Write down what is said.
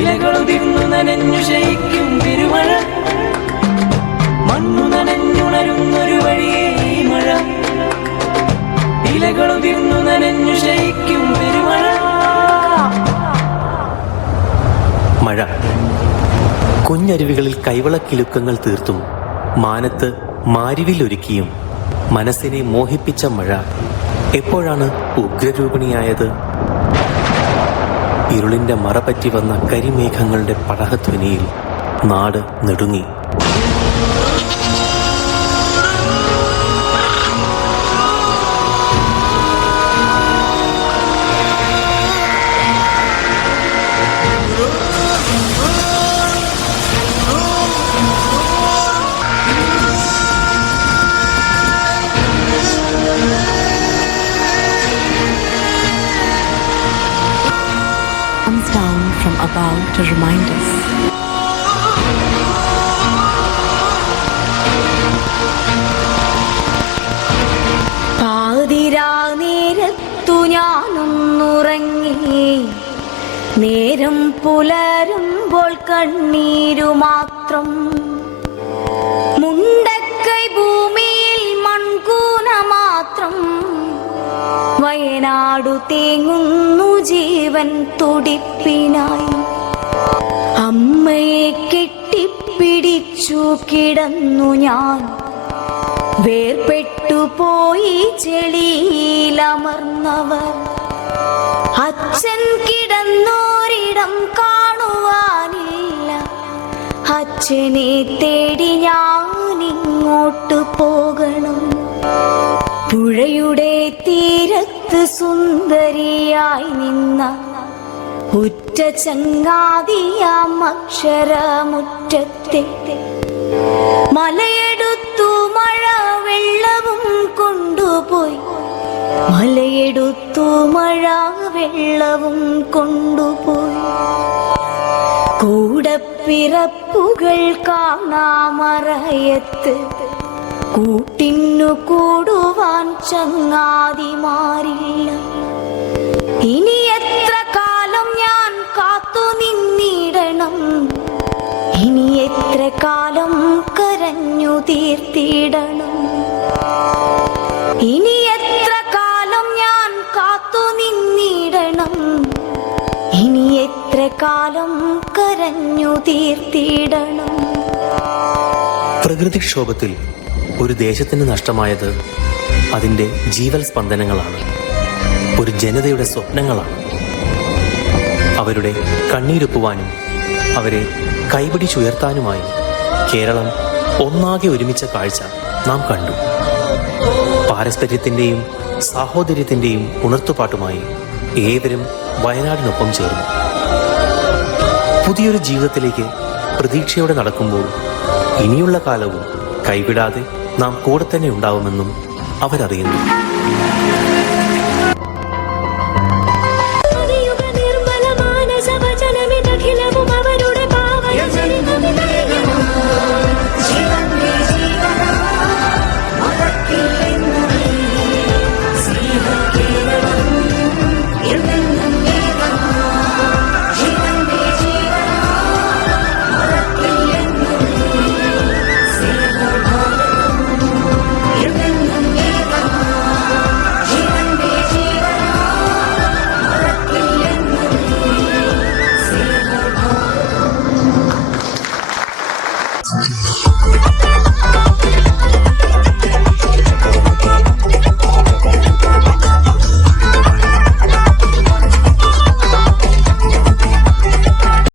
ഇലകളുതിർന്നു നനഞ്ഞു ശയിക്കും പെരുമഴ, മണ്ണു നനഞ്ഞുണരുന്നൊരു വഴിയേ ഈ മഴ. ഇലകളുതിർന്നു നനഞ്ഞു ശയിക്കും പെരുമഴ. മഴ കുഞ്ഞരുവികളിൽ കൈവളക്കിലുക്കങ്ങൾ തീർത്തും മാനത്ത് മാരിവിലൊരുക്കിയും മനസ്സിനെ മോഹിപ്പിച്ച മഴ എപ്പോഴാണ് ഉഗ്രരൂപിണിയായത്? ഇരുളിന്റെ മറപറ്റി വന്ന കരിമേഘങ്ങളുടെ പടഹധ്വനിയിൽ നാട് നെടുങ്ങി. Down from above to remind us. പാതിരാ നേരത്തു ഞാനൊന്നുറങ്ങി, നേരം പുലരുമ്പോൾ കണ്ണീരു മാത്രം. മുണ്ടക്കൈ ഭൂമിയിൽ മൺകൂന മാത്രം. വയനാടു തേങ്ങുന്നു ജീവൻ തുടിപ്പിനായി. അമ്മയെ കെട്ടിപ്പിടിച്ചു കിടന്നു ഞാൻ, വേർപെട്ടു പോയി ചെളിയിലമർന്നവർ. അച്ഛൻ കിടന്നോരിടം കാണുവാനില്ല, അച്ഛനെ തേടി ഞാനിങ്ങോട്ട് പോകണം. പുഴയുടെ തീരത്ത് സുന്ദരിയായി നിന്ന ഉറ്റ ചങ്ങാതിയാം അക്ഷരമുറ്റത്തെ മലയെടുത്തു മഴ വെള്ളവും കൊണ്ടുപോയി. മലയെടുത്തു മഴ വെള്ളവും കൊണ്ടുപോയി. കൂടപ്പിറപ്പുകൾ കാണാമറയത്ത്, കൂട്ടിന്നു കൂടുവാൻ ചങ്ങാതിമാരില്ല. ഇനി എത്ര കാലം ഞാൻ കാത്തു നിന്നിടണം, ഇനി എത്ര കാലം കരഞ്ഞു തീർത്തിടണം. ഇനി എത്ര കാലം ഞാൻ കാത്തു നിന്നിടണം, ഇനി എത്ര കാലം കരഞ്ഞു തീർത്തിടണം. പ്രകൃതിക്ഷോഭത്തിൽ ഒരു ദേശത്തിന് നഷ്ടമായത് അതിൻ്റെ ജീവൽ സ്പന്ദനങ്ങളാണ്, ഒരു ജനതയുടെ സ്വപ്നങ്ങളാണ്. അവരുടെ കണ്ണീരൊപ്പുവാനും അവരെ കൈപിടിച്ചുയർത്താനുമായി കേരളം ഒന്നാകെ ഒരുമിച്ച കാഴ്ച നാം കണ്ടു. പാരസ്പര്യത്തിൻ്റെയും സാഹോദര്യത്തിൻ്റെയും ഉണർത്തുപാട്ടുമായി ഏവരും വയനാടിനൊപ്പം ചേർന്നു. പുതിയൊരു ജീവിതത്തിലേക്ക് പ്രതീക്ഷയോടെ നടക്കുമ്പോൾ ഇനിയുള്ള കാലവും കൈവിടാതെ നാം കൂടെ തന്നെ ഉണ്ടാവുമെന്നും അവരറിയുന്നു.